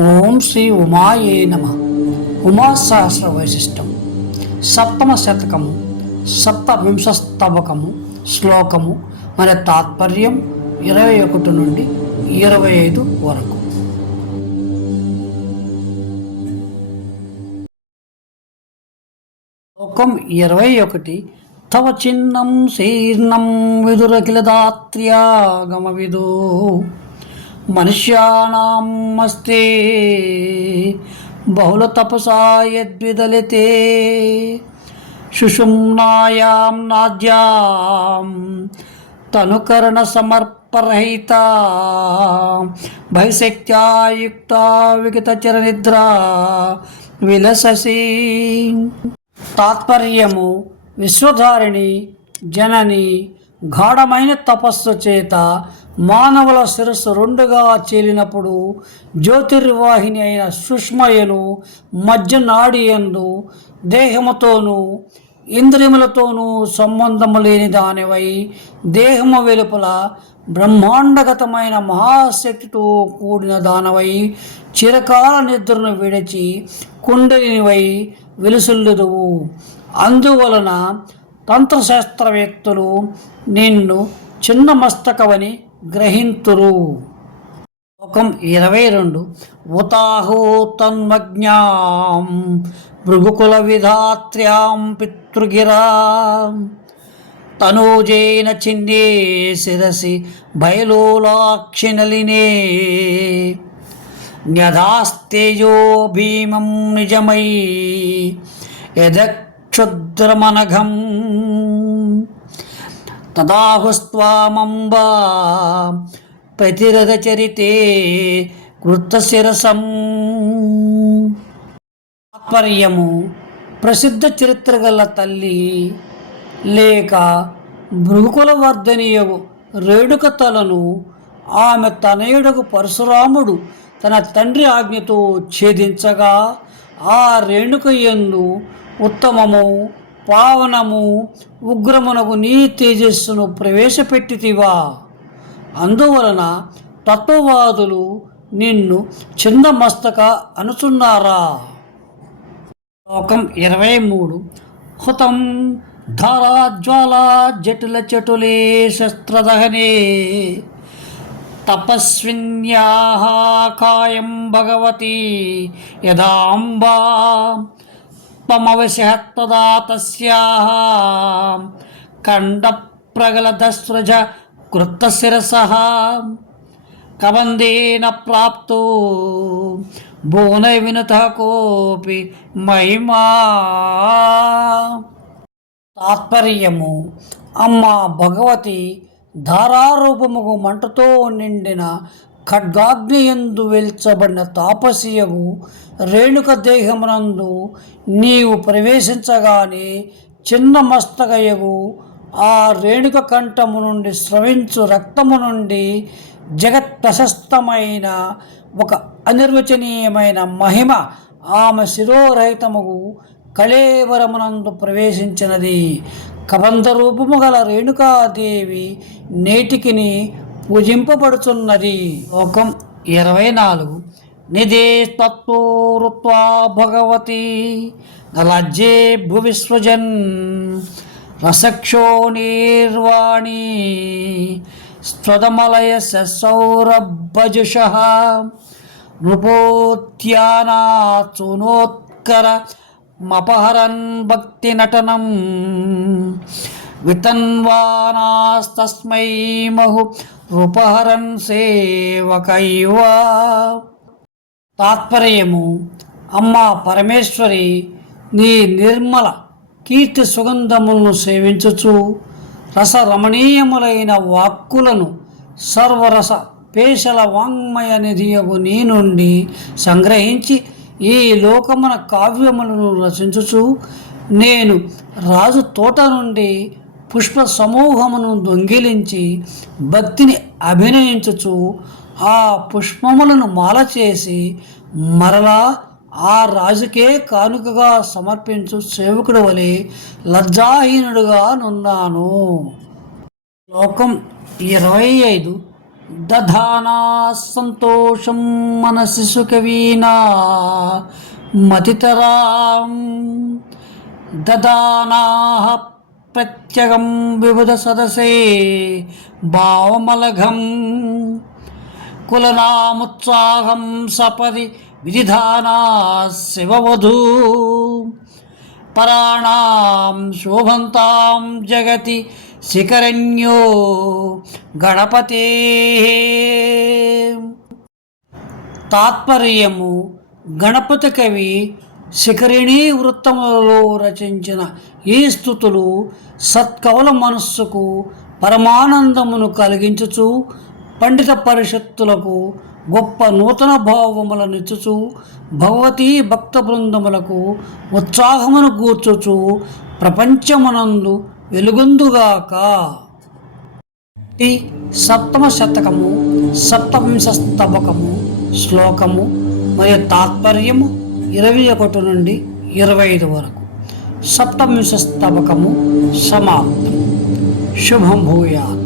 ఓం శ్రీ ఉమాయే నమ. ఉమాసహస్ర వైశిష్టం. సప్తమ శతకము సప్తవింశస్తవకము శ్లోకము మరి తాత్పర్యం ఇరవై ఒకటి నుండి ఇరవై ఐదు వరకు. శ్లోకం ఇరవై ఒకటి తవ చిన్నం శీర్ణం విదురకిల దాత్ర్యాగమ విదో మనుష్యాణం మస్తే బహుళ తపసా యద్విదలితే సుషుమ్నాయాం నాద్యాం తనుకరణ సమర్పరహిత భయశక్త్యాయుక్త విగతచర నిద్ర విలససి. తాత్పర్యము విశ్వధారిణి జనని గాఢమైన తపస్సు చేత మానవుల శిరస్సు రెండుగా చేలినప్పుడు జ్యోతిర్వాహిని అయిన సుష్మయను మధ్య నాడియందు దేహముతోనూ ఇంద్రియములతోనూ సంబంధము లేని దానివై దేహము వెలుపల బ్రహ్మాండగతమైన మహాశక్తితో కూడిన దానవై చిరకాల నిద్రను విడిచి కుండలినివై వెలుసుల్లుదువు అందువలన తంత్రశాస్త్రవేత్తలు నిన్ను చిన్న మస్తకవని గ్రహింతురు. లోకం ఇరవై రెండు. ఉతాహో తన్మజ్ఞాం భృగుకుల విధాత్ర్యాం పితృగిరా. తనూజేన చిన్నే శిరసి బయలోలాక్షినలినే. న్యధాస్తేజో భీమం నిజమై యదక్షుద్రమనఘం. తదాహుస్వామంబా ప్రతిరథచరితే కృతశిరసం తాత్పర్యము ప్రసిద్ధ చరిత్ర గల తల్లి లేక భృగుకులవర్ధనీయవు రేణుక తలను ఆమె తనయుడకు పరశురాముడు తన తండ్రి ఆజ్ఞతో ఛేదించగా ఆ రేణుక ఎందు ఉత్తమము పావనము ఉగ్రమునకు నీ తేజస్సును ప్రవేశపెట్టితివా. అందువలన తత్వవాదులు నిన్ను చిందమస్తక అనుచున్నారా. శ్లోకం ఇరవై మూడు. హుతం ధారాజ్వాలా జటుల చటులే శస్త్రదహనే. తపస్విన్యాహాకాయం భగవతి యదాంబా. త్వమవశः తదా తస్యాः కండప్రగలదస్రజ కృత్తశిరసः కబందేన ప్రాప్తో. భువన వినుతः కోపి మహిమా. తాత్పర్యము. అమ్మ భగవతి ధారారూపముగు మంటతో నిండిన ఖడ్గాగ్నియందు వెల్చబడిన తాపసియగు రేణుక దేహమునందు నీవు ప్రవేశించగానే చిన్న మస్తకయగు ఆ రేణుక కంఠము నుండి స్రవించు రక్తము నుండి జగత్ ప్రశస్తమైన ఒక అనిర్వచనీయమైన మహిమ ఆమె శిరోరహితముగు కళేవరమునందు ప్రవేశించినది. కబంధ రూపము గల రేణుకాదేవి నేటికిని పూజింపబడుచున్నది లోకం ఇరవై నాలుగు. నిదే తత్వృత్వా భగవతి నలజ్జే భువిశ్వజన్ రసక్షో నిర్వాణి స్వదమలయ సౌరభజుష నృపోత్యానాచునోత్కర మపహరన్ భక్తి నటనం వితన్వానాస్తస్మై మహు రూపహరన్ సేవకైవా. తాత్పర్యము అమ్మా పరమేశ్వరి నీ నిర్మల కీర్తి సుగంధములను సేవించుచు రసరమణీయములైన వాక్కులను సర్వరస పేషల వాంగ్మయ నిధియగు నీ నుండి సంగ్రహించి ఈ లోకమున కావ్యములను రచించుచు నేను రాజు తోట నుండి పుష్ప సమూహమును దొంగిలించి భక్తిని అభినయించుచు ఆ పుష్పములను మాల చేసి మరలా ఆ రాజుకే కానుకగా సమర్పించు సేవకుడు వలె లజ్జాహీనుడుగా నున్నాను శ్లోకం ఇరవై ఐదు. దధానా సంతోషం మనసి సుఖవీనా మతితరాం. దదానా ప్రత్యగం విబుధ సదసే భావమలఘం కులనాముత్సాహం సపది విధిధానా శివవధూ. పరాణాం శోభంతాం జగతి శిఖరణ్యో గణపతే. తాత్పర్యము గణపతి కవి శిఖరిణీ వృత్తములలో రచించిన ఈ స్థుతులు సత్కవుల మనస్సుకు పరమానందమును కలిగించుచు పండిత పరిషత్తులకు గొప్ప నూతన భావములనిచ్చుచు భగవతీ భక్త బృందములకు ఉత్సాహమును కూర్చుచు ప్రపంచమునందు వెలుగొందుగాక. ఈ సప్తమ శతకము సప్తవింశ స్తవకము శ్లోకము మరియు తాత్పర్యము ఇరవై ఒకటి నుండి ఇరవై ఐదు వరకు. సప్తమిష స్తవకము సమాప్తం. శుభం భూయాత్.